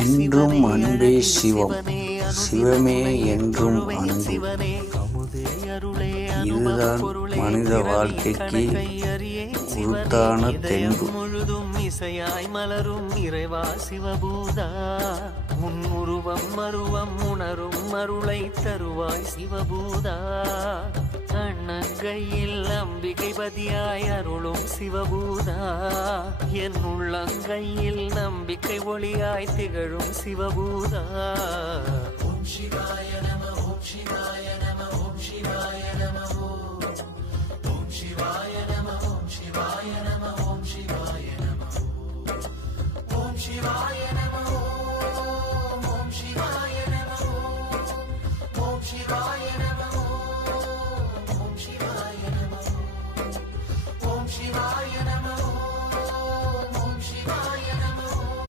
என்றும் அன்பே சிவம், சிவமே என்றும் அன்பு. இதுதான் மனித வாழ்க்கைக்கு உருத்தான தெம்பு. முழுதும் இசையாய் மலரும் இறைவா சிவபூதா, உன் உருவம் மருவம் உணரும் அருளை தருவாய் சிவபூதா. அண்ணங்கையில் அம்பிகை பதியாய் அருளும் சிவபூதா, என் உள்ளங்கையில் நம்பிக்கை ஒளியாய் திகழும் சிவபூதா. ஓம் சிவாய நம ஓம் சிவாய நம ஓம் சிவாய நம ஓம் சிவாய நம ஓம் சிவாய நம ஓம் சிவாய நம ஓம் சிவாய நம.